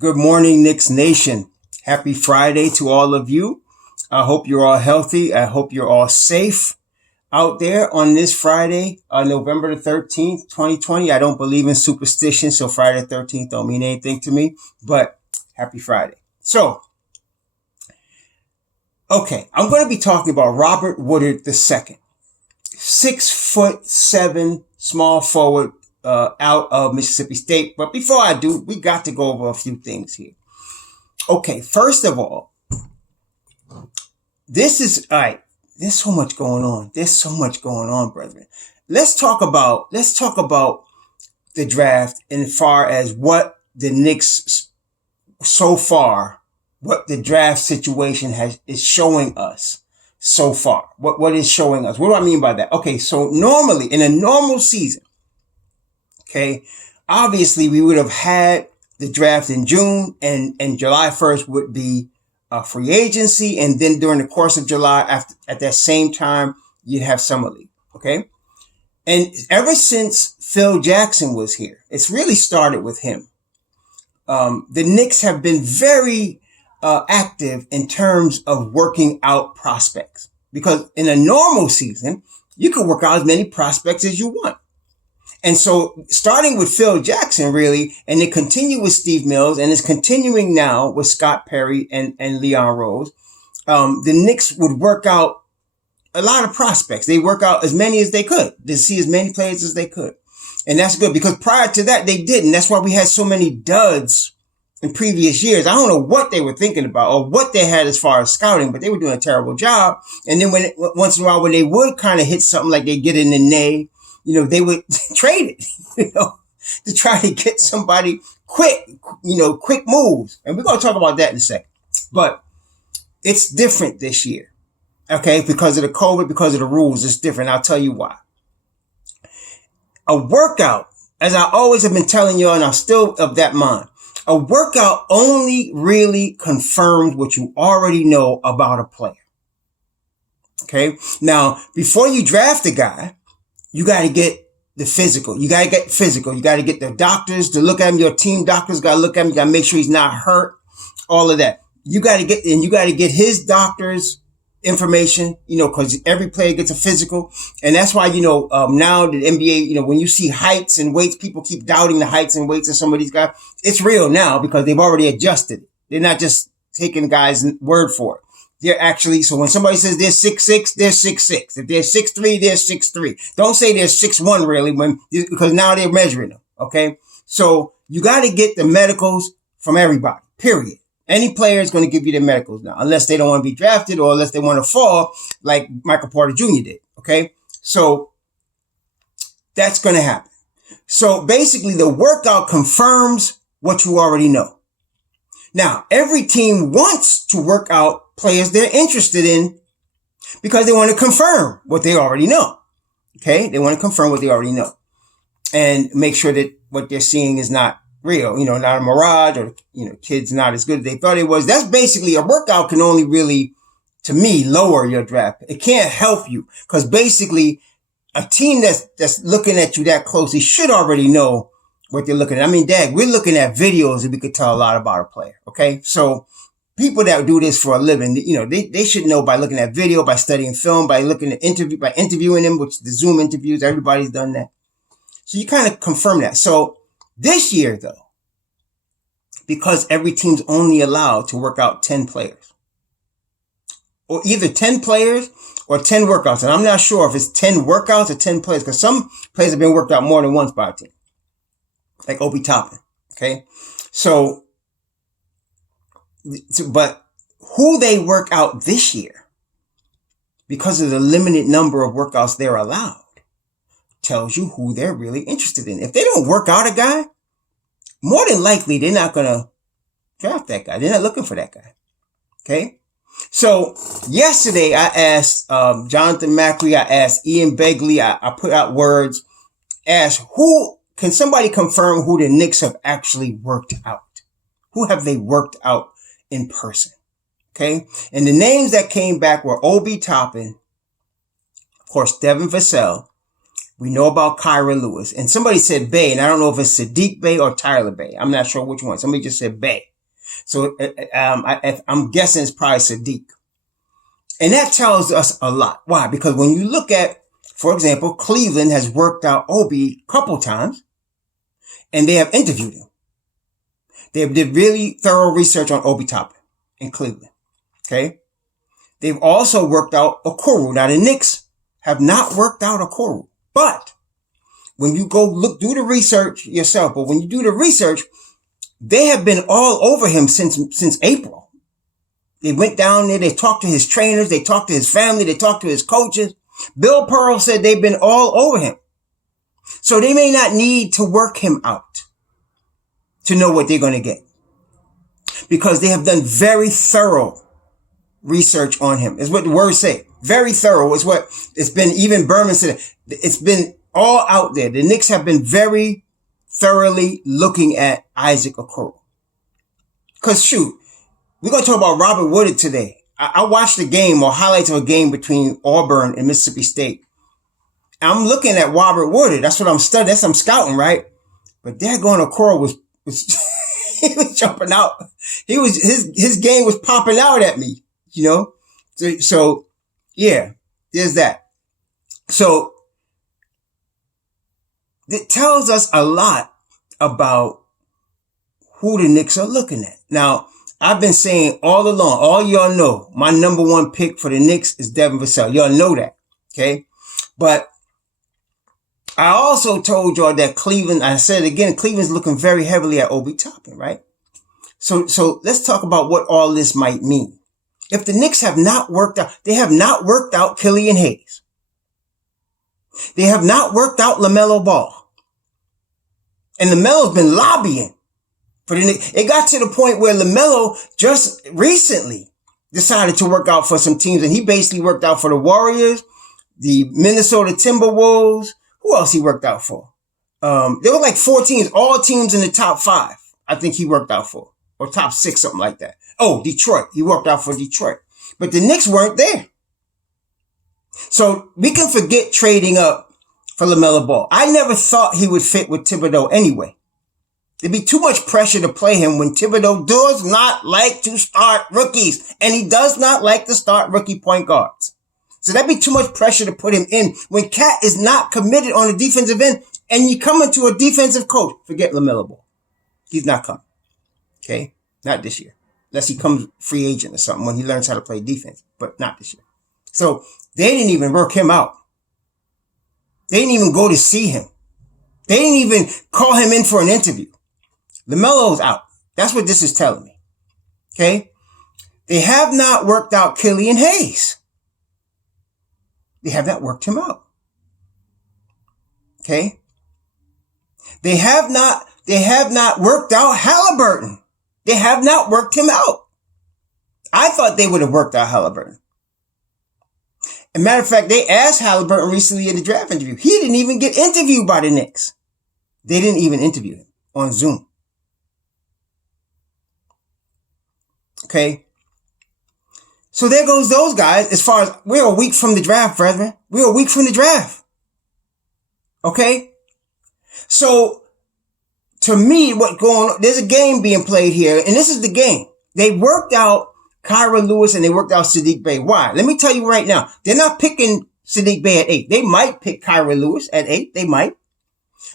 Good morning, Knicks Nation. Happy Friday to all of you. I hope you're all healthy. I hope you're all safe out there on this Friday, November the 13th, 2020. I don't believe in superstition, so Friday the 13th don't mean anything to me, but happy Friday. So, okay, I'm going to be talking about Robert Woodard II, 6'7", small forward, out of Mississippi State. But before I do, we got to go over a few things here. Okay, first of all, all right. There's so much going on. There's so much going on, brethren. Let's talk about the draft as far as what the Knicks so far, what the draft situation is showing us so far. What is showing us? What do I mean by that? Okay, so normally in a normal season, okay, obviously we would have had the draft in June and July 1st would be free agency. And then during the course of July, at that same time, you'd have summer league. Okay. And ever since Phil Jackson was here, it's really started with him. The Knicks have been very active in terms of working out prospects, because in a normal season, you can work out as many prospects as you want. And so starting with Phil Jackson, really, and it continued with Steve Mills, and it's continuing now with Scott Perry and Leon Rose, the Knicks would work out a lot of prospects. They work out as many as they could to see as many players as they could. And that's good, because prior to that, they didn't. That's why we had so many duds in previous years. I don't know what they were thinking about or what they had as far as scouting, but they were doing a terrible job. And then once in a while, when they would kind of hit something like they get in the nay, they would trade it, to try to get somebody quick moves. And we're going to talk about that in a second. But it's different this year, okay? Because of the COVID, because of the rules, it's different. I'll tell you why. A workout, as I always have been telling you, and I'm still of that mind, a workout only really confirms what you already know about a player. Okay? Now, before you draft a guy, you got to get the physical. You got to get physical. You got to get the doctors to look at him. Your team doctors got to look at him. You got to make sure he's not hurt. All of that. You got to get his doctor's information, because every player gets a physical. And that's why, now the NBA, when you see heights and weights, people keep doubting the heights and weights of some of these guys. It's real now because they've already adjusted it. They're not just taking guys' word for it. They're actually, so when somebody says they're 6'6", they're 6'6". If they're 6'3", they're 6'3". Don't say they're 6'1" really, because now they're measuring them. Okay. So you got to get the medicals from everybody, period. Any player is going to give you the medicals now, unless they don't want to be drafted or unless they want to fall like Michael Porter Jr. did. Okay. So that's going to happen. So basically the workout confirms what you already know. Now, every team wants to work out players they're interested in because they want to confirm what they already know. Okay. They want to confirm what they already know and make sure that what they're seeing is not real, not a mirage, or, kids not as good as they thought it was. That's basically, a workout can only really, to me, lower your draft. It can't help you, because basically a team that's looking at you that closely should already know what they're looking at. I mean, Dad, we're looking at videos and we could tell a lot about a player. Okay. So people that do this for a living, they should know by looking at video, by studying film, by looking at by interviewing them, which the Zoom interviews, everybody's done that. So you kind of confirm that. So this year though, because every team's only allowed to work out 10 players, or either 10 players or 10 workouts. And I'm not sure if it's 10 workouts or 10 players, because some players have been worked out more than once by a team, like Obi Toppin. Okay. So, but who they work out this year, because of the limited number of workouts they're allowed, tells you who they're really interested in. If they don't work out a guy, more than likely they're not going to draft that guy. They're not looking for that guy. Okay. So yesterday I asked Jonathan Macri, I asked Ian Begley, I put out words, asked can somebody confirm who the Knicks have actually worked out? Who have they worked out in person? Okay. And the names that came back were Obi Toppin, of course, Devin Vassell, We know about Kyra Lewis. And somebody said Bey, and I don't know if it's Sadiq Bey or Tyler Bey. I'm not sure which one. Somebody just said Bey. So I'm guessing it's probably Sadiq. And that tells us a lot. Why? Because when you look at, for example, Cleveland has worked out Obi a couple times, and they have interviewed him. They did really thorough research on Obi Toppin in Cleveland. Okay? They've also worked out Okoro. Now, the Knicks have not worked out Okoro. But when you go do the research yourself, but when you do the research, they have been all over him since April. They went down there, they talked to his trainers, they talked to his family, they talked to his coaches. Bill Pearl said they've been all over him. So they may not need to work him out to know what they're going to get. Because they have done very thorough research on him. Is what the words say. Very thorough is what it's been. Even Berman said it's been all out there. The Knicks have been very thoroughly looking at Isaac Okoro. Cause shoot, we're going to talk about Robert Woodard today. I watched the game or highlights of a game between Auburn and Mississippi State. I'm looking at Robert Woodard. That's what I'm studying. That's what I'm scouting, right? But daggone Okoro was he was jumping out. His game was popping out at me, you know? So yeah, there's that. So it tells us a lot about who the Knicks are looking at. Now, I've been saying all along, all y'all know, my number one pick for the Knicks is Devin Vassell. Y'all know that, okay? But I also told y'all that Cleveland, I said again, Cleveland's looking very heavily at Obi Toppin, right? So let's talk about what all this might mean. If the Knicks have not worked out, they have not worked out Killian Hayes. They have not worked out LaMelo Ball. And LaMelo's been lobbying for the Knicks. It got to the point where LaMelo just recently decided to work out for some teams, and he basically worked out for the Warriors, the Minnesota Timberwolves. Who else he worked out for? There were like 4 teams, all teams in the top 5. I think he worked out for, or top 6, something like that. Oh, Detroit. He worked out for Detroit. But the Knicks weren't there. So we can forget trading up for LaMelo Ball. I never thought he would fit with Thibodeau anyway. There'd be too much pressure to play him when Thibodeau does not like to start rookies. And he does not like to start rookie point guards. So that'd be too much pressure to put him in when Cat is not committed on the defensive end and you come into a defensive coach. Forget LaMelo Ball. He's not coming. Okay? Not this year. Unless he comes free agent or something when he learns how to play defense. But not this year. So they didn't even work him out. They didn't even go to see him. They didn't even call him in for an interview. LaMelo's out. That's what this is telling me. Okay? They have not worked out Killian Hayes. They have not worked him out. Okay? They have not worked out Halliburton. They have not worked him out. I thought they would have worked out Halliburton. As a matter of fact, they asked Halliburton recently in the draft interview. He didn't even get interviewed by the Knicks. They didn't even interview him on Zoom. Okay? So there goes those guys as far as we're a week from the draft, brethren. We're a week from the draft. Okay? So to me, what's going on, there's a game being played here, and this is the game. They worked out Kyra Lewis and they worked out Sadiq Bey. Why? Let me tell you right now. They're not picking Sadiq Bey at 8. They might pick Kyra Lewis at 8. They might.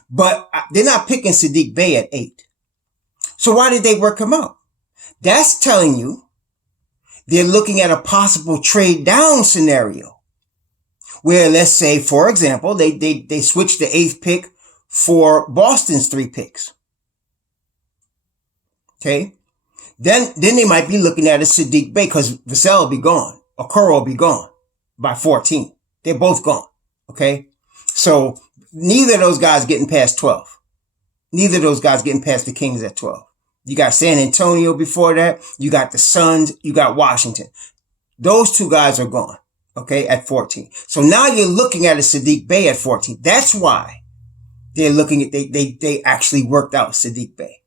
But they're not picking Sadiq Bey at 8. So why did they work him out? That's telling you they're looking at a possible trade down scenario where, let's say, for example, they switch the 8th pick for Boston's 3 picks. Okay. Then they might be looking at a Sadiq Bey because Vassell will be gone. Okoro will be gone by 14. They're both gone. Okay. So neither of those guys getting past 12. Neither of those guys getting past the Kings at 12. You got San Antonio before that. You got the Suns. You got Washington. Those 2 guys are gone. Okay. At 14. So now you're looking at a Sadiq Bey at 14. That's why they're looking at, they actually worked out Sadiq Bey.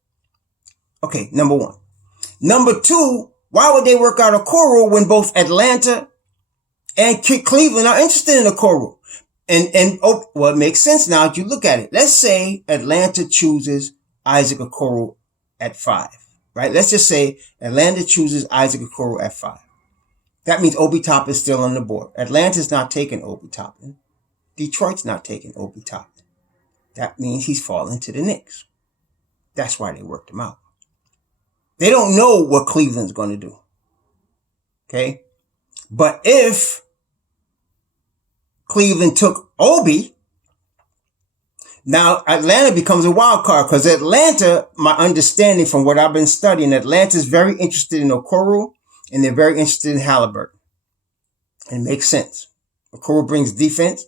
Okay. Number 1. Number 2, why would they work out Okoro when both Atlanta and Cleveland are interested in Okoro? Well, it makes sense now if you look at it. Let's say Atlanta chooses Isaac Okoro at 5, right? Let's just say Atlanta chooses Isaac Okoro at 5. That means Obi Toppin is still on the board. Atlanta's not taking Obi Toppin. Detroit's not taking Obi Toppin. That means he's falling to the Knicks. That's why they worked him out. They don't know what Cleveland's going to do. Okay? But if Cleveland took Obi, now Atlanta becomes a wild card because Atlanta, my understanding from what I've been studying, Atlanta's very interested in Okoro and they're very interested in Halliburton. It makes sense. Okoro brings defense.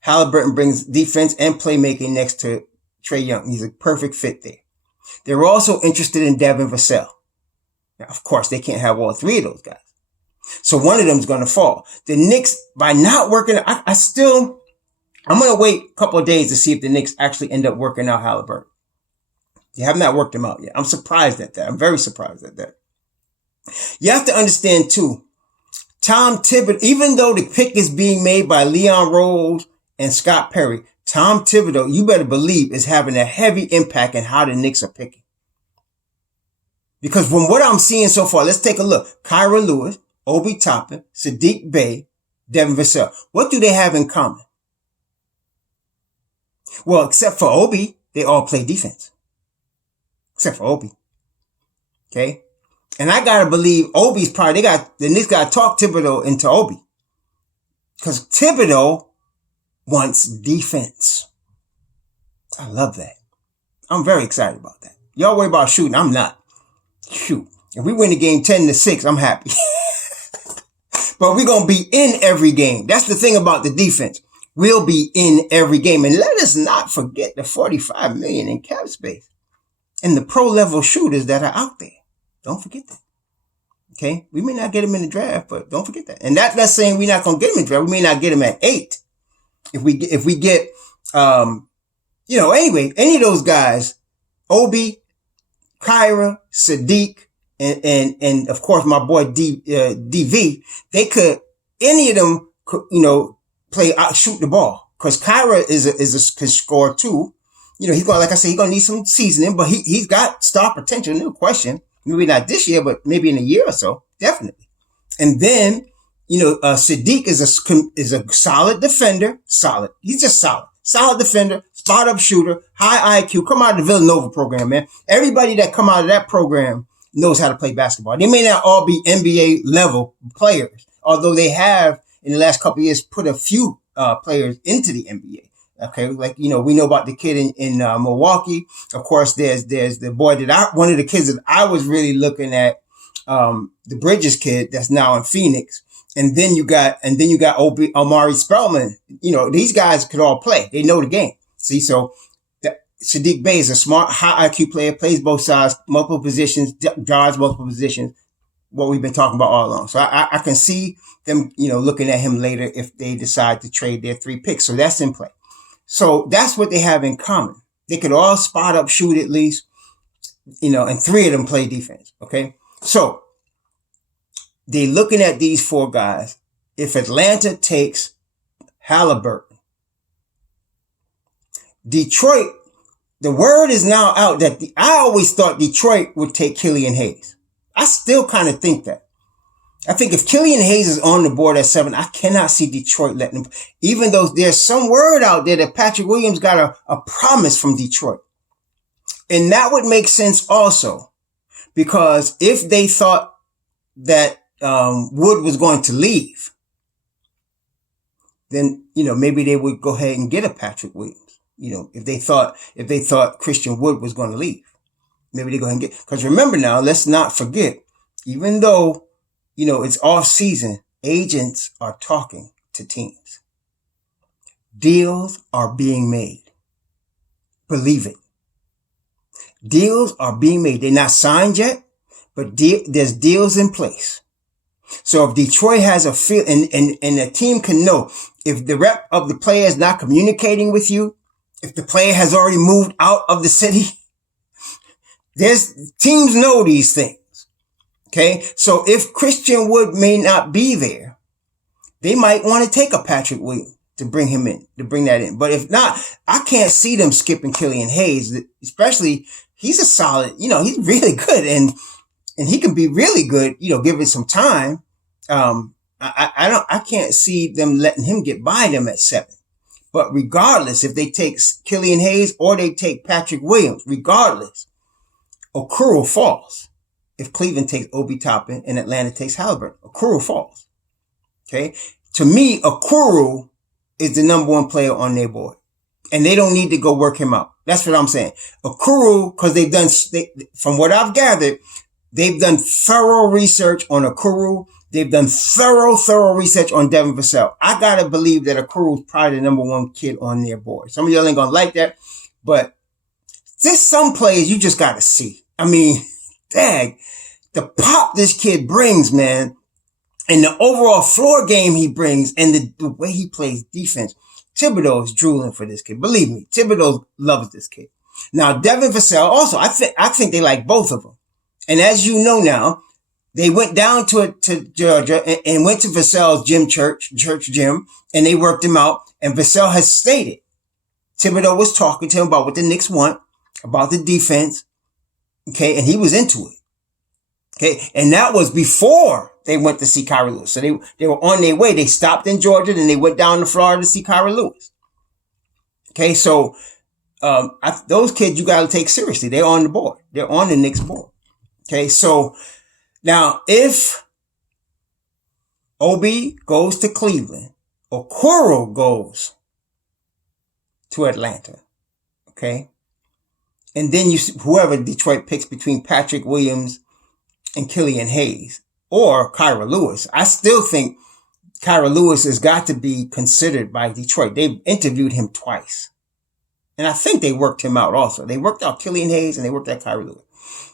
Halliburton brings defense and playmaking next to Trae Young. He's a perfect fit there. They're also interested in Devin Vassell. Now, of course, they can't have all three of those guys. So one of them is going to fall. The Knicks, by not working, I'm going to wait a couple of days to see if the Knicks actually end up working out Halliburton. They have not worked him out yet. I'm surprised at that. I'm very surprised at that. You have to understand, too, Tom Thibodeau, even though the pick is being made by Leon Rose and Scott Perry, Tom Thibodeau, you better believe, is having a heavy impact in how the Knicks are picking. Because from what I'm seeing so far, let's take a look. Kyra Lewis, Obi Toppin, Saddiq Bey, Devin Vassell. What do they have in common? Well, except for Obi, they all play defense. Except for Obi. Okay? And I gotta believe Obi's probably, the Knicks gotta talk Thibodeau into Obi. Because Thibodeau wants defense. I love that. I'm very excited about that. Y'all worry about shooting. I'm not. Shoot. If we win the game 10-6, I'm happy. But we're going to be in every game. That's the thing about the defense. We'll be in every game. And let us not forget the $45 million in cap space and the pro level shooters that are out there. Don't forget that. Okay. We may not get them in the draft, but don't forget that. And that's saying we're not going to get them in the draft. We may not get them at 8. If we get, anyway, any of those guys, Obi, Kyra, Saddiq, and of course my boy DV, they could, any of them could, shoot the ball. Cause Kyra can score too. He's going, like I said, he's going to need some seasoning, but he's got star potential, no question. Maybe not this year, but maybe in a year or so, definitely. And then, Saddiq is a solid defender. Solid. He's just solid. Solid defender, spot up shooter, high IQ. Come out of the Villanova program, man. Everybody that come out of that program knows how to play basketball. They may not all be NBA level players, although they have in the last couple of years put a few players into the NBA. Okay, like we know about the kid in Milwaukee. Of course, there's the boy one of the kids that I was really looking at, the Bridges kid that's now in Phoenix. And then you got Omari Spellman. These guys could all play. They know the game. See, so Saddiq Bey is a smart, high IQ player, plays both sides, multiple positions, guards multiple positions, what we've been talking about all along. So I can see them, looking at him later if they decide to trade their 3 picks. So that's in play. So that's what they have in common. They could all spot up, shoot at least, and 3 of them play defense. Okay. So they're looking at these 4 guys. If Atlanta takes Halliburton, Detroit, the word is now out that I always thought Detroit would take Killian Hayes. I still kind of think that. I think if Killian Hayes is on the board at 7, I cannot see Detroit letting him, even though there's some word out there that Patrick Williams got a promise from Detroit. And that would make sense also, because if they thought that Wood was going to leave, then, maybe they would go ahead and get a Patrick Williams. If they thought Christian Wood was going to leave, maybe they go ahead and get, because remember now, let's not forget, even though, it's off season, agents are talking to teams. Deals are being made. Believe it. Deals are being made. They're not signed yet, but there's deals in place. So if Detroit has a feel, and the team can know, if the rep of the player is not communicating with you, if the player has already moved out of the city, teams know these things. Okay. So if Christian Wood may not be there, they might want to take a Patrick Williams. to bring him in, to bring that in. But if not, I can't see them skipping Killian Hayes, especially he's a solid, he's really good and he can be really good, given some time. I can't see them letting him get by them at 7. But regardless, if they take Killian Hayes or they take Patrick Williams, regardless, Okoro falls. If Cleveland takes Obi Toppin and Atlanta takes Halliburton, Okoro falls. Okay. To me, Okoro is the number 1 player on their board. And they don't need to go work him out. That's what I'm saying. Okoro, because from what I've gathered, they've done thorough research on Okoro. They've done thorough research on Devin Vassell. I gotta believe that Okoro is probably the number 1 kid on their board. Some of y'all ain't gonna like that, but there's some players you just gotta see. I mean, dang, the pop this kid brings, man, and the overall floor game he brings and the way he plays defense. Thibodeau is drooling for this kid. Believe me, Thibodeau loves this kid. Now, Devin Vassell also, I think they like both of them. And as you know now, they went down to Georgia and went to Vassell's church gym, and they worked him out. And Vassell has stated, Thibodeau was talking to him about what the Knicks want, about the defense. Okay. And he was into it. Okay. And that was before they went to see Kyrie Lewis. So they were on their way. They stopped in Georgia, then they went down to Florida to see Kyrie Lewis. Okay. So, those kids you got to take seriously. They're on the board. They're on the Knicks board. Okay. So now if Obi goes to Cleveland, Okoro goes to Atlanta. Okay. And then whoever Detroit picks between Patrick Williams and Killian Hayes or Kyra Lewis, I still think Kyra Lewis has got to be considered by Detroit. They've interviewed him twice. And I think they worked him out also. They worked out Killian Hayes and they worked out Kyra Lewis.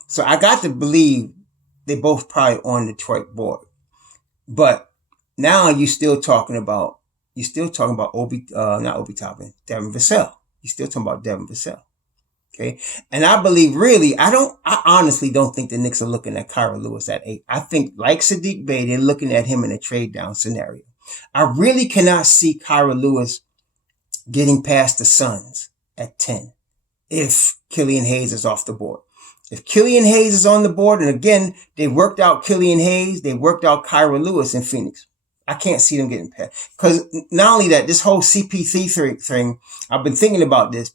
So I got to believe they both probably on the Detroit board. But now you're still talking about not Obi Toppin, Devin Vassell. You're still talking about Devin Vassell. Okay. And I believe I honestly don't think the Knicks are looking at Kyra Lewis at 8. I think like Sadiq Bey, they're looking at him in a trade down scenario. I really cannot see Kyra Lewis getting past the Suns at 10 if Killian Hayes is off the board. If Killian Hayes is on the board, and again, they worked out Killian Hayes, they worked out Kyra Lewis in Phoenix. I can't see them getting past. Because not only that, this whole CP3 thing, I've been thinking about this.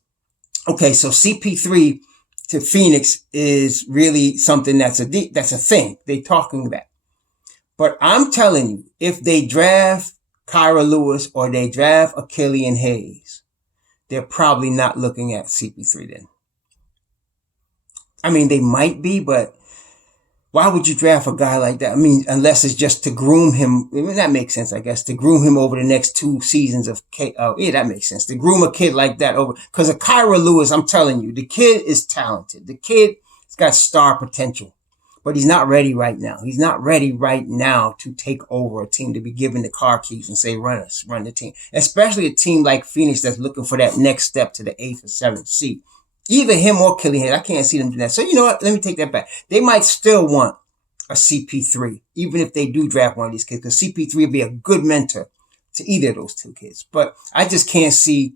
Okay, so CP3 to Phoenix is really something that's a thing. They're talking that. But I'm telling you, if they draft Kyra Lewis or they draft a Killian Hayes, they're probably not looking at CP3 then. I mean, they might be, but why would you draft a guy like that? I mean, unless it's just to groom him. I mean, that makes sense, I guess, to groom him over the next 2 seasons of yeah, that makes sense. To groom a kid like that over, because of Kyra Lewis, I'm telling you, the kid is talented. The kid has got star potential, but he's not ready right now. He's not ready right now to take over a team, to be given the car keys and say, run the team. Especially a team like Phoenix that's looking for that next step to the 8th or 7th seed. Either him or Killian Hayes. I can't see them do that. So you know what? Let me take that back. They might still want a CP3, even if they do draft one of these kids, because CP3 would be a good mentor to either of those 2 kids. But I just can't see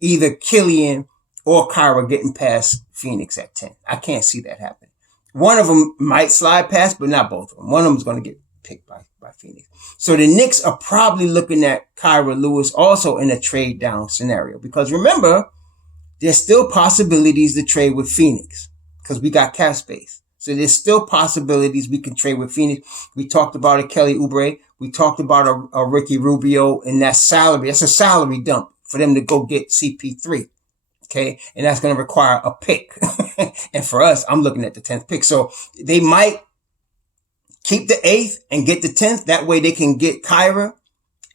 either Killian or Kyra getting past Phoenix at 10. I can't see that happening. One of them might slide past, but not both of them. One of them is going to get picked by Phoenix. So the Knicks are probably looking at Kyra Lewis also in a trade down scenario, because remember, there's still possibilities to trade with Phoenix because we got cap space. So there's still possibilities we can trade with Phoenix. We talked about a Kelly Oubre. We talked about a Ricky Rubio and that salary. That's a salary dump for them to go get CP3. Okay. And that's going to require a pick. And for us, I'm looking at the 10th pick. So they might keep the 8th and get the 10th. That way they can get Kyra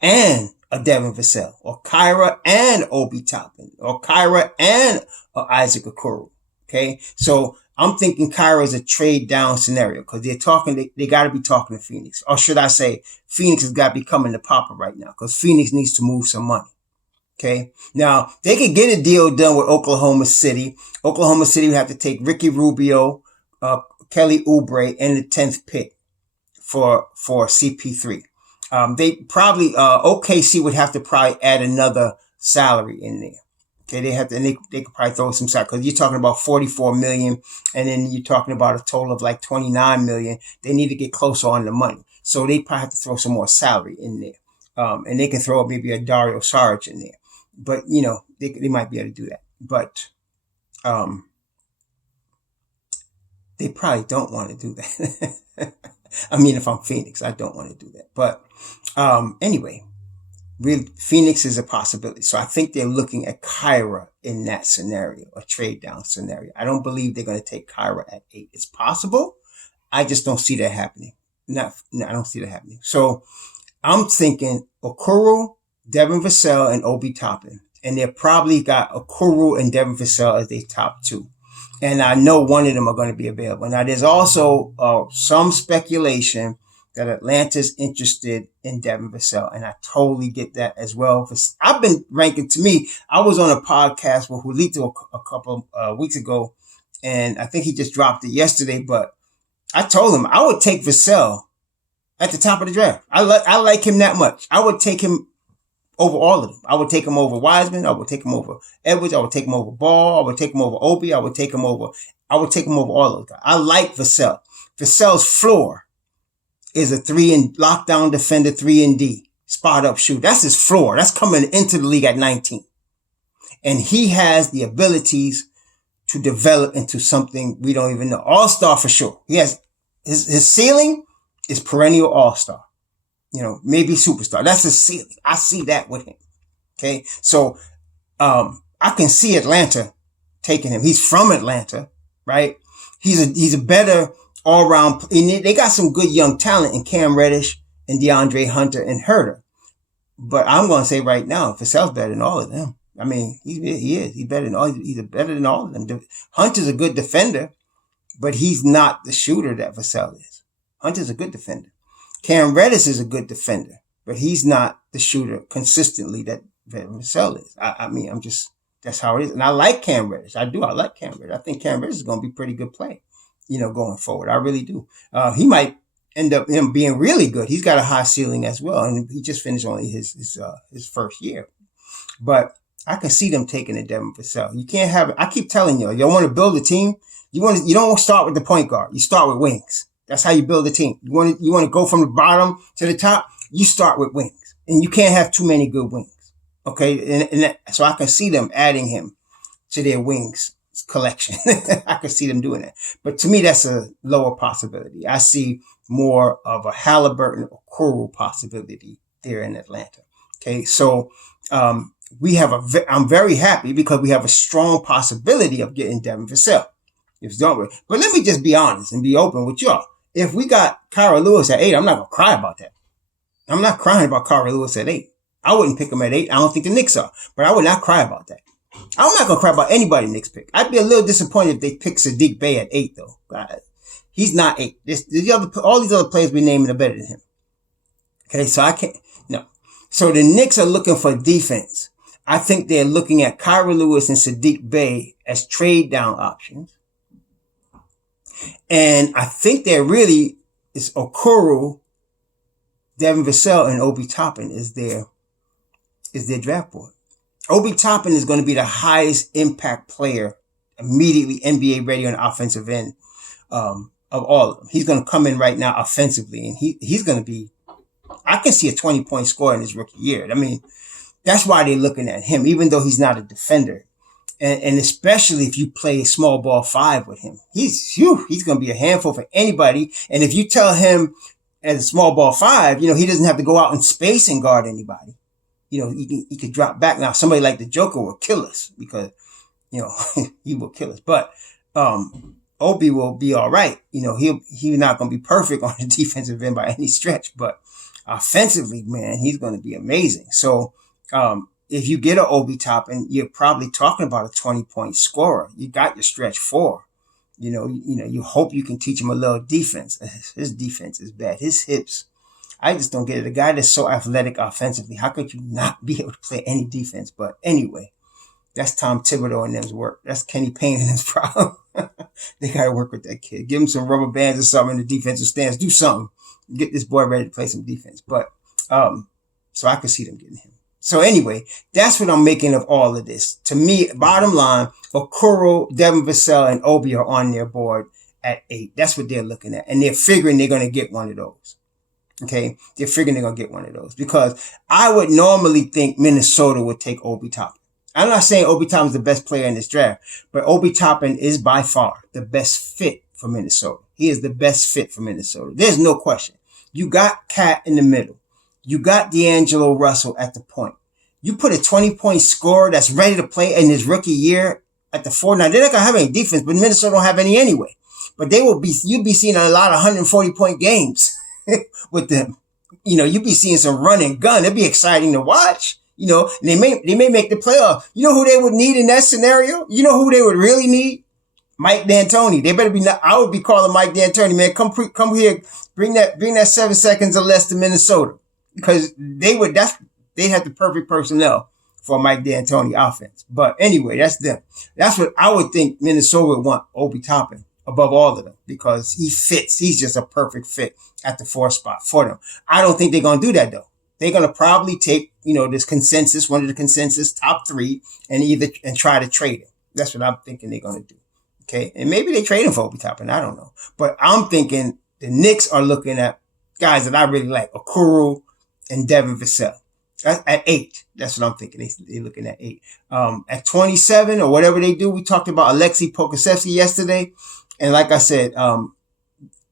and a Devin Vassell, or Kyra and Obi Toppin, or Kyra and Isaac Okoro. Okay. So I'm thinking Kyra is a trade down scenario because they got to be talking to Phoenix. Or should I say, Phoenix has got to be coming to Papa right now because Phoenix needs to move some money. Okay. Now, they could get a deal done with Oklahoma City. Oklahoma City would have to take Ricky Rubio, Kelly Oubre, and the 10th pick for CP3. They probably, OKC would have to probably add another salary in there. Okay, they have to, and they could probably throw some salary, because you're talking about 44 million, and then you're talking about a total of like 29 million. They need to get closer on the money. So they probably have to throw some more salary in there. And they can throw up maybe a Dario Saric in there. But, they might be able to do that. But, they probably don't want to do that. I mean, if I'm Phoenix, I don't want to do that. But, anyway, really, Phoenix is a possibility. So I think they're looking at Kyra in that scenario, a trade down scenario. I don't believe they're going to take Kyra at 8. It's possible. I just don't see that happening. No, I don't see that happening. So I'm thinking Okoro, Devin Vassell, and Obi Toppin. And they probably got Okoro and Devin Vassell as their top 2. And I know one of them are going to be available. Now, there's also some speculation that Atlanta's interested in Devin Vassell, and I totally get that as well. I've been ranking, to me, I was on a podcast with Julito a couple weeks ago, and I think he just dropped it yesterday, but I told him I would take Vassell at the top of the draft. I like him that much. I would take him over all of them. I would take him over Wiseman. I would take him over Edwards. I would take him over Ball. I would take him over Obi. I would take him over all those guys. I like Vassell. Vassell's floor is a 3 and lockdown defender, 3 and D, spot up shoot. That's his floor. That's coming into the league at 19. And he has the abilities to develop into something we don't even know. All-star for sure. He has his ceiling is perennial all-star. Maybe superstar. That's his ceiling. I see that with him. Okay. So, I can see Atlanta taking him. He's from Atlanta, right? He's a better all-round. They got some good young talent in Cam Reddish and DeAndre Hunter and Herter. But I'm going to say right now, Vassell's better than all of them. I mean, he is. He's better than all of them. Hunter's a good defender, but he's not the shooter that Vassell is. Hunter's a good defender. Cam Reddish is a good defender, but he's not the shooter consistently that Vassell is. I mean, that's how it is. And I like Cam Reddish. I like Cam Reddish. I think Cam Reddish is going to be a pretty good play, going forward. I really do. He might end up being really good. He's got a high ceiling as well. And he just finished only his first year. But I can see them taking a Devin Vassell. You can't have it. I keep telling you want to build a team. You don't start with the point guard. You start with wings. That's how you build a team. You want to go from the bottom to the top. You start with wings, and you can't have too many good wings. Okay. So I can see them adding him to their wings collection. I can see them doing that. But to me, that's a lower possibility. I see more of a Halliburton or Okoro possibility there in Atlanta. Okay. So, I'm very happy because we have a strong possibility of getting Devin Vassell. But let me just be honest and be open with y'all. If we got Kira Lewis at 8, I'm not going to cry about that. I'm not crying about Kira Lewis at 8. I wouldn't pick him at 8. I don't think the Knicks are, but I would not cry about that. I'm not going to cry about anybody Knicks pick. I'd be a little disappointed if they pick Sadiq Bey at 8 though. God, he's not 8. All these other players we naming are better than him. Okay. So I can't, no. So the Knicks are looking for defense. I think they're looking at Kira Lewis and Sadiq Bey as trade down options. And I think there really is Okoro, Devin Vassell, and Obi Toppin is their draft board. Obi Toppin is going to be the highest impact player, immediately NBA ready on the offensive end of all of them. He's going to come in right now offensively, and he's going to be. I can see a 20-point score in his rookie year. I mean, that's why they're looking at him, even though he's not a defender. And especially if you play small ball 5 with him, he's going to be a handful for anybody. And if you tell him as a small ball 5, he doesn't have to go out in space and guard anybody. He could drop back. Now, somebody like the Joker will kill us because, he will kill us. But, Obi will be all right. He's not going to be perfect on the defensive end by any stretch, but offensively, man, he's going to be amazing. So, if you get an Obi Toppin, you're probably talking about a 20-point scorer. You got your stretch 4. You hope you can teach him a little defense. His defense is bad. His hips, I just don't get it. A guy that's so athletic offensively, how could you not be able to play any defense? But anyway, that's Tom Thibodeau and them's work. That's Kenny Payne and his problem. They got to work with that kid. Give him some rubber bands or something in the defensive stance. Do something. Get this boy ready to play some defense. But So I could see them getting him. So anyway, that's what I'm making of all of this. To me, bottom line, Okoro, Devin Vassell, and Obi are on their board at 8. That's what they're looking at. And they're figuring they're going to get one of those. Okay? They're figuring they're going to get one of those. Because I would normally think Minnesota would take Obi Toppin. I'm not saying Obi Toppin is the best player in this draft, but Obi Toppin is by far the best fit for Minnesota. He is the best fit for Minnesota. There's no question. You got Cat in the middle. You got D'Angelo Russell at the point. You put a 20-point scorer that's ready to play in his rookie year at the 4. Now, they're not going to have any defense, but Minnesota don't have any anyway. But you'll be seeing a lot of 140-point games with them. You'll be seeing some run and gun. It'd be exciting to watch. And they may make the playoff. You know who they would need in that scenario? You know who they would really need? Mike D'Antoni. They better be not, I would be calling Mike D'Antoni, man, come here, bring that 7 seconds or less to Minnesota. Because they'd have the perfect personnel for Mike D'Antoni offense. But anyway, that's them. That's what I would think Minnesota would want Obi Toppin above all of them because he fits. He's just a perfect fit at the 4 spot for them. I don't think they're going to do that though. They're going to probably take, this consensus, one of the consensus top 3 and try to trade him. That's what I'm thinking they're going to do. Okay. And maybe they trade him for Obi Toppin. I don't know. But I'm thinking the Knicks are looking at guys that I really like, Okoro and Devin Vassell. At 8. That's what I'm thinking. They're looking at 8. At 27 or whatever they do, we talked about Alexei Pokusevsky yesterday. And like I said,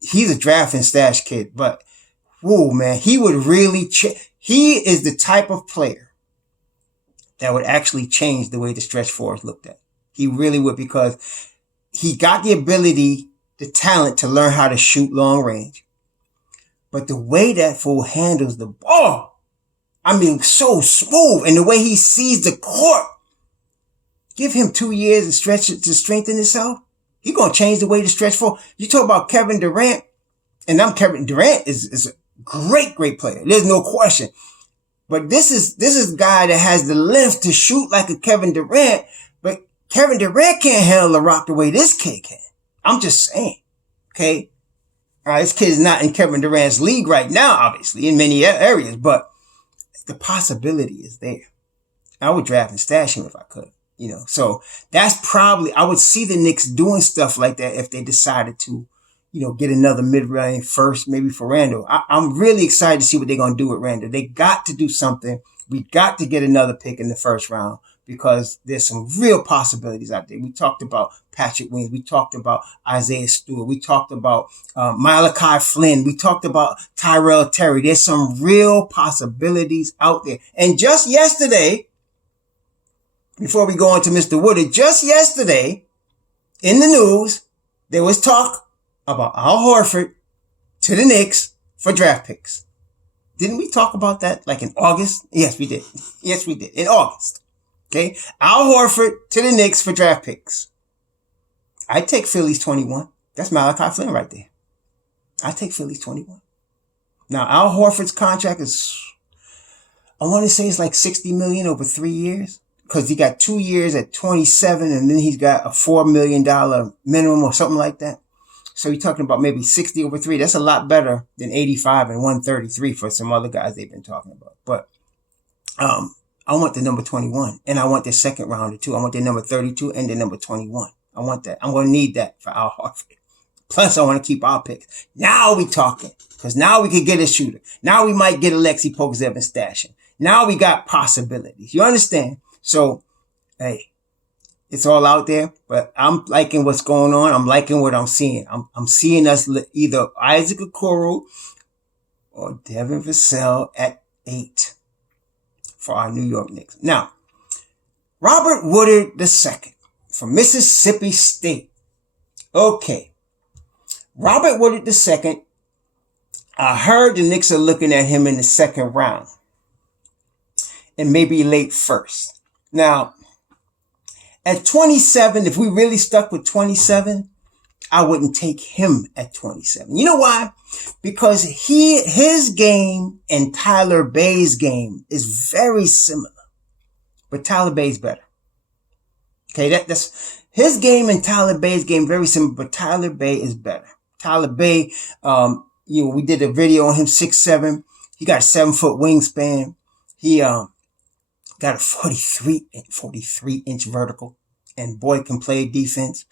he's a draft and stash kid, but whoa, man, he would really he is the type of player that would actually change the way the stretch 4 is looked at. He really would because he got the ability, the talent to learn how to shoot long range. But the way that fool handles the ball, so smooth. And the way he sees the court, give him 2 years to strengthen himself. He's going to change the way the stretch 4. You talk about Kevin Durant, and Kevin Durant is a great player. There's no question. But this is a guy that has the length to shoot like a Kevin Durant, but Kevin Durant can't handle the rock the way this kid can. I'm just saying. Okay. This kid is not in Kevin Durant's league right now, obviously, in many areas, but the possibility is there. I would draft and stash him if I could, So that's probably, I would see the Knicks doing stuff like that if they decided to, get another mid-range first, maybe for Randall. I'm really excited to see what they're going to do with Randall. They got to do something. We got to get another pick in the first round because there's some real possibilities out there. We talked about Patrick Williams. We talked about Isaiah Stewart. We talked about Malachi Flynn. We talked about Tyrell Terry. There's some real possibilities out there. And just yesterday, before we go on to Mr. Woodard, just yesterday in the news, there was talk about Al Horford to the Knicks for draft picks. Didn't we talk about that like in August? Yes, we did. Yes, we did. In August. Okay. Al Horford to the Knicks for draft picks. I'd take Philly's 21. That's Malachi Flynn right there. I'd take Philly's 21. Now, Al Horford's contract is, I want to say it's like $60 million over 3 years. Because he got 2 years at 27 and then he's got a $4 million minimum or something like that. So you're talking about maybe 60 over 3. That's a lot better than 85 and 133 for some other guys they've been talking about. But I want the number 21 and I want their second rounder too. I want their number 32 and their number 21. I want that. I'm going to need that for Al Horford. Plus I want to keep our picks. Now we talking because now we can get a shooter. Now we might get Alexei Pokusevsky stashing. Now we got possibilities. You understand? So, hey, it's all out there, but I'm liking what's going on. I'm liking what I'm seeing. I'm seeing us either Isaac Okoro or Devin Vassell at 8 for our New York Knicks. Now, Robert Woodard II from Mississippi State. Okay. Robert Woodard II, I heard the Knicks are looking at him in the second round and maybe late first. Now, at 27, if we really stuck with 27, I wouldn't take him at 27. You know why? Because his game and Tyler Bay's game is very similar, but Tyler Bay's better. Okay, that's his game and Tyler Bay's game very similar, but Tyler Bay is better. Tyler Bay, we did a video on him, 6'7". He got a 7-foot wingspan. He got a 43-inch vertical, and boy can play defense.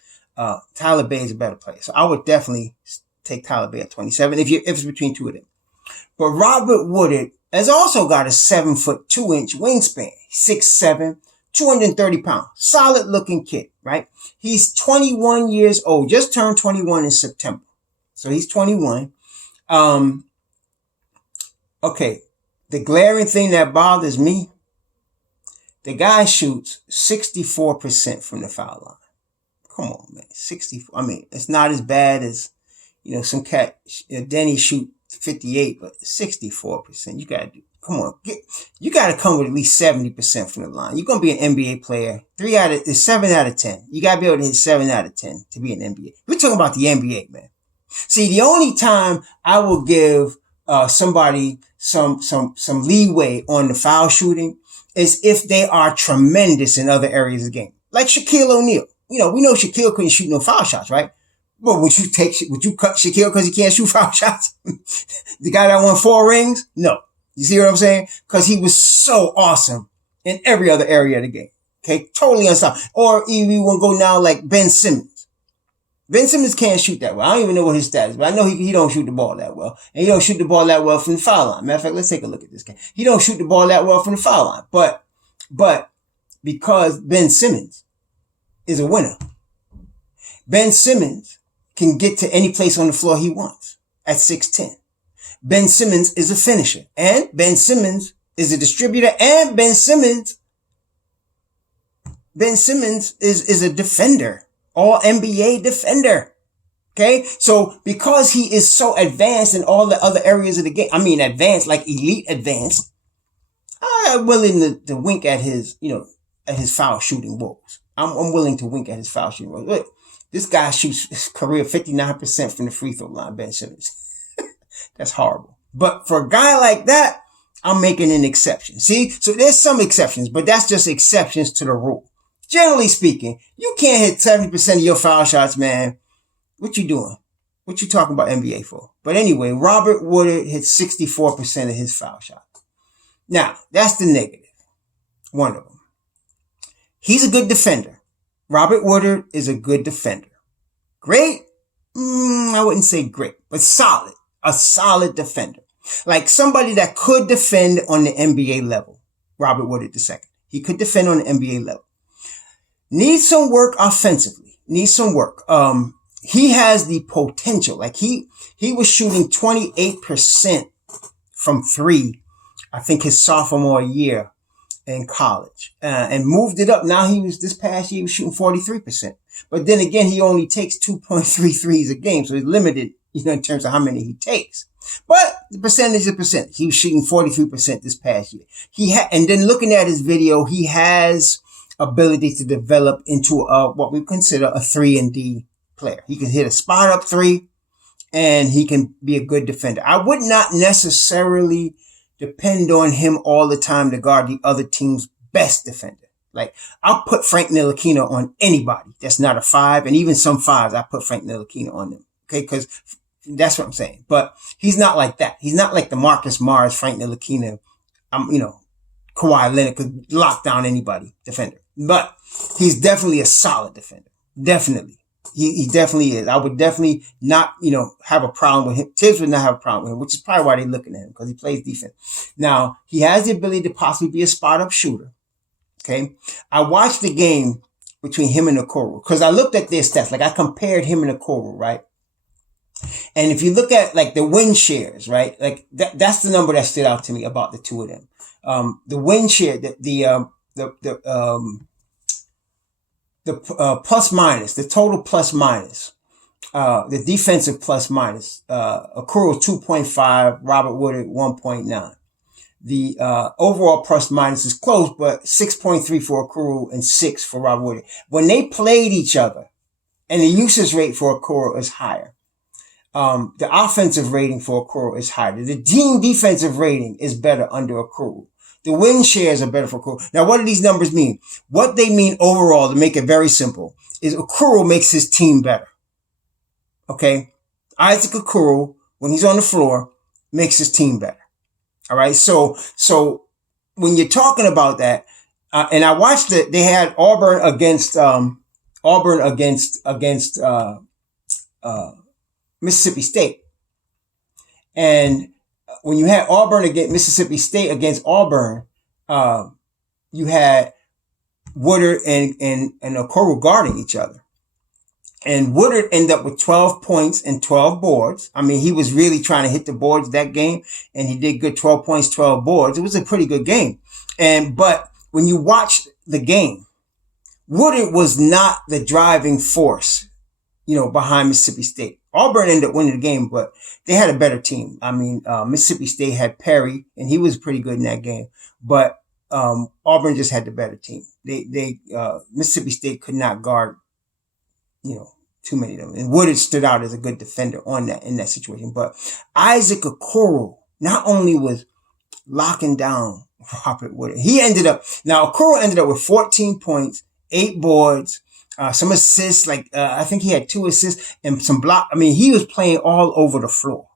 Tyler Bay is a better player, so I would definitely take Tyler Bay at 27 if it's between two of them. But Robert Woodard has also got a 7-foot 2-inch wingspan, 6'7", 230 pounds, solid looking kid, right? He's 21 years old, just turned 21 in September, so he's 21. Okay, the glaring thing that bothers me. The guy shoots 64% from the foul line. Come on, man. 64. I mean, it's not as bad as, some cat, Denny shoot 58, but 64%. You got to do, come on. You got to come with at least 70% from the line. You're going to be an NBA player. 7 out of 10. You got to be able to hit 7 out of 10 to be an NBA. We're talking about the NBA, man. See, the only time I will give, somebody some leeway on the foul shooting is if they are tremendous in other areas of the game. Like Shaquille O'Neal. We know Shaquille couldn't shoot no foul shots, right? But would you cut Shaquille because he can't shoot foul shots? The guy that won 4 rings? No. You see what I'm saying? Because he was so awesome in every other area of the game. Okay? Totally unstoppable. Or even you want to go now like Ben Simmons. Ben Simmons can't shoot that well. I don't even know what his stat is, but I know he don't shoot the ball that well. And he don't shoot the ball that well from the foul line. Matter of fact, let's take a look at this guy. He don't shoot the ball that well from the foul line. But because Ben Simmons is a winner, Ben Simmons can get to any place on the floor he wants at 6'10". Ben Simmons is a finisher. And Ben Simmons is a distributor. And Ben Simmons is a defender. All NBA defender. Okay. So because he is so advanced in all the other areas of the game, I mean, advanced, like elite advanced, I'm willing to wink at his, at his foul shooting woes. I'm willing to wink at his foul shooting woes. Look, this guy shoots his career 59% from the free throw line, Ben Simmons. That's horrible. But for a guy like that, I'm making an exception. See? So there's some exceptions, but that's just exceptions to the rule. Generally speaking, you can't hit 70% of your foul shots, man. What you doing? What you talking about NBA for? But anyway, Robert Woodard hit 64% of his foul shots. Now, that's the negative. One of them. He's a good defender. Robert Woodard is a good defender. Great? I wouldn't say great, but solid. A solid defender. Like somebody that could defend on the NBA level. Robert Woodard II. He could defend on the NBA level. Needs some work offensively. Needs some work. He has the potential. Like he was shooting 28% from 3, I think his sophomore year in college, and moved it up. Now this past year, he was shooting 43%. But then again, he only takes 2.3 threes a game. So he's limited, in terms of how many he takes. But the percentage is percent. He was shooting 43% this past year. And then looking at his video, he has ability to develop into what we consider a 3-and-D player. He can hit a spot up 3 and he can be a good defender. I would not necessarily depend on him all the time to guard the other team's best defender. Like I'll put Frank Ntilikina on anybody that's not a 5, and even some 5s, I put Frank Ntilikina on them. Okay. Cause that's what I'm saying. But he's not like that. He's not like the Marcus Morris, Frank Ntilikina. Kawhi Leonard could lock down anybody defender. But he's definitely a solid defender. Definitely. He definitely is. I would definitely not, have a problem with him. Tibbs would not have a problem with him, which is probably why they're looking at him, because he plays defense. Now, he has the ability to possibly be a spot-up shooter. Okay? I watched the game between him and Okoro, because I looked at their stats. Like, I compared him and Okoro, right? And if you look at, like, the win shares, right? Like, that's the number that stood out to me about the two of them. The win share, the plus minus, the total plus minus, the defensive plus minus, Okoro 2.5, Robert Woodard 1.9. The overall plus minus is close, but 6.3 for Okoro and 6 for Robert Woodard. When they played each other, and the usage rate for Okoro is higher, the offensive rating for Okoro is higher. The team defensive rating is better under Okoro. The win shares are better for Okoro. Now, what do these numbers mean? What they mean overall, to make it very simple, is Okoro makes his team better. Okay? Isaac Okoro, when he's on the floor, makes his team better. All right. So when you're talking about that, and I watched it, they had Auburn against Mississippi State. And when you had Auburn against Mississippi State against Auburn, you had Woodard and Okoro guarding each other. And Woodard ended up with 12 points and 12 boards. I mean, he was really trying to hit the boards that game, and he did good. 12 points, 12 boards. It was a pretty good game. But when you watch the game, Woodard was not the driving force, behind Mississippi State. Auburn ended up winning the game, but they had a better team. I mean, Mississippi State had Perry, and he was pretty good in that game. But Auburn just had the better team. Mississippi State could not guard, too many of them. And Woodard stood out as a good defender in that situation. But Isaac Okoro not only was locking down Robert Woodard, Okoro ended up with 14 points, 8 boards, some assists, I think he had 2 assists and some block. I mean, he was playing all over the floor.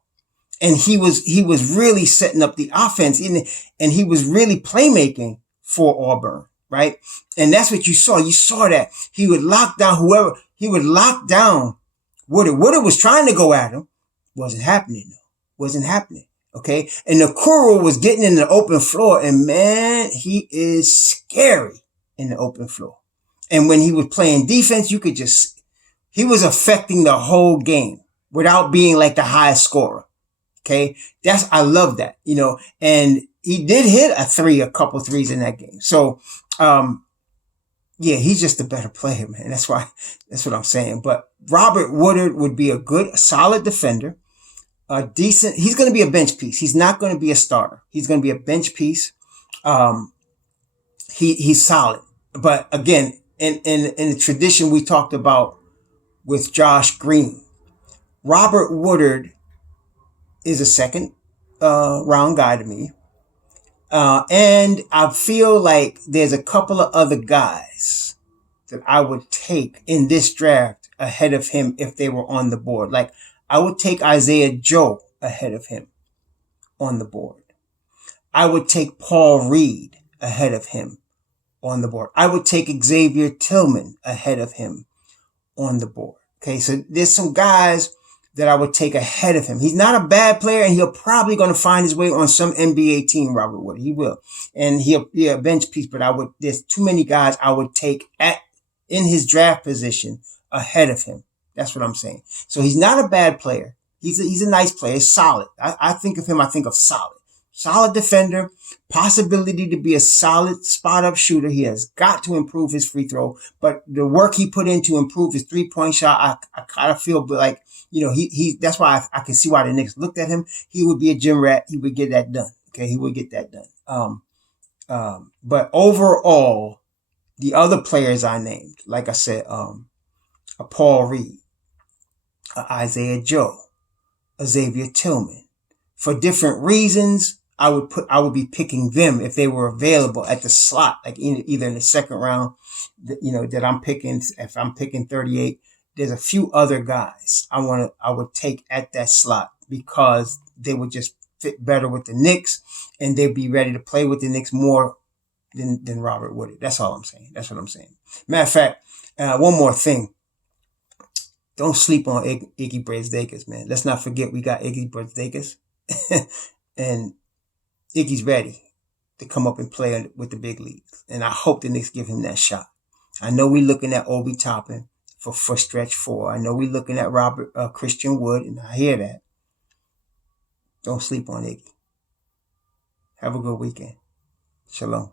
And he was really setting up the offense and he was really playmaking for Auburn, right? And that's what you saw. You saw that he would lock down Woodard. Woodard was trying to go at him. Wasn't happening though. Okay. And Okoro was getting in the open floor, and man, he is scary in the open floor. And when he was playing defense, he was affecting the whole game without being like the highest scorer. Okay. I love that, and he did hit a couple threes in that game. So, yeah, he's just a better player, man. That's what I'm saying. But Robert Woodard would be a good, solid defender. He's going to be a bench piece. He's not going to be a starter. He's going to be a bench piece. He's solid. But again, in the tradition we talked about with Josh Green, Robert Woodard is a second round guy to me. And I feel like there's a couple of other guys that I would take in this draft ahead of him if they were on the board. Like, I would take Isaiah Joe ahead of him on the board. I would take Paul Reed ahead of him on the board. I would take Xavier Tillman ahead of him on the board. Okay, so there's some guys that I would take ahead of him. He's not a bad player, and he'll probably going to find his way on some NBA team, Robert Wood. He will. And he'll be a bench piece, but there's too many guys I would take in his draft position ahead of him. That's what I'm saying. So he's not a bad player. He's a nice player. He's solid. I think of him, I think of solid. Solid defender, possibility to be a solid spot-up shooter. He has got to improve his free throw, but the work he put in to improve his three-point shot, I kind of feel like, that's why I can see why the Knicks looked at him. He would be a gym rat. He would get that done. Okay, he would get that done. But overall, the other players I named, like I said, a Paul Reed, a Isaiah Joe, a Xavier Tillman, for different reasons, I would be picking them if they were available at the slot, like either in the second round, that I'm picking. If I'm picking 38, there's a few other guys I would take at that slot because they would just fit better with the Knicks and they'd be ready to play with the Knicks more than Robert Woodard. That's all I'm saying. That's what I'm saying. Matter of fact, one more thing. Don't sleep on Iggy Brasdeikis, man. Let's not forget we got Iggy Brasdeikis. And Iggy's ready to come up and play with the big leagues. And I hope the Knicks give him that shot. I know we're looking at Obi Toppin for stretch 4. I know we're looking at Christian Wood, and I hear that. Don't sleep on Iggy. Have a good weekend. Shalom.